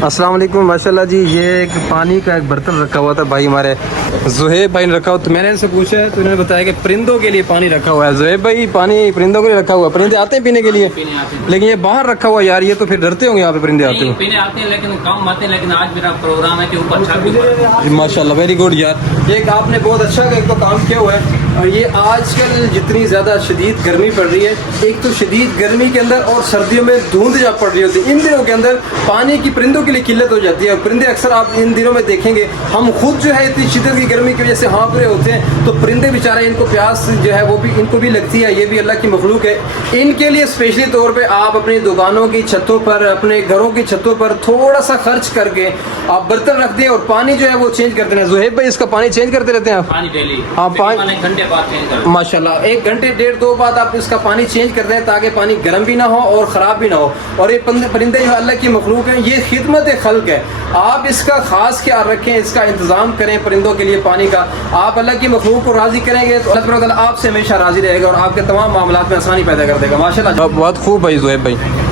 अस्सलाम वालेकुम। माशाल्लाह जी, ये एक पानी का एक बर्तन रखा हुआ था भाई हमारे ज़ुहैब भाई ने रखा हुआ, तो मैंने इनसे पूछा है तो उन्होंने बताया कि परिंदों के लिए पानी रखा हुआ है। ज़ुहैब भाई, पानी परिंदों के लिए रखा हुआ है? परिंदे आते हैं पीने के लिए? पीने आते हैं, लेकिन ये बाहर रखा हुआ यार, ये तो फिर डरते होंगे यहाँ पे परिंदे आते नहीं, हो? पीने आते हैं लेकिन कम आते हैं। लेकिन आज मेरा प्रोग्राम है कि ऊपर छत भी पर। माशाल्लाह, वेरी गुड यार। एक आपने बहुत अच्छा एक तो काम किया हुआ है। और ये आजकल जितनी ज़्यादा शदीद गर्मी पड़ रही है, एक तो शदीद गर्मी के अंदर और सर्दियों में धुंध जब पड़ रही होती है, इन दिनों के अंदर पानी की परिंदों के लिए किल्लत हो जाती है। और परिंदे अक्सर आप इन दिनों में देखेंगे, हम खुद जो है इतनी शिद्दत की गर्मी की वजह से हाँफ रहे होते हैं, तो परिंदे बेचारे, इनको प्यास जो है वो भी इनको भी लगती है। ये भी अल्लाह की मखलूक है। इनके लिए स्पेशली तौर पर आप अपनी दुकानों की छतों पर, अपने घरों की छतों पर थोड़ा सा खर्च करके आप बर्तन रख दें और पानी जो है वो चेंज करते हैं। ज़ुहैब भाई, इसका पानी चेंज करते रहते हैं आप? पानी डेली, हाँ, पानी घंटे बाद चेंज करते हैं। माशाल्लाह, 1 घंटे 1.5-2 बाद आप इसका पानी चेंज कर दें ताकि पानी गर्म भी ना हो और ख़राब भी ना हो। और ये परिंदे जो अल्लाह की मखलूक हैं, ये खिदमत खल्क है। आप इसका खास ख्याल रखें, इसका इंतज़ाम करें परिंदों के लिए पानी का। आप अल्लाह की मखलूक को राज़ी करेंगे तो अल्लाह ताला आपसे हमेशा राज़ी रहेगा और आपके तमाम मामलात में आसानी पैदा कर देगा। माशाल्लाह, बहुत खूब भाई ज़ुहैब भाई।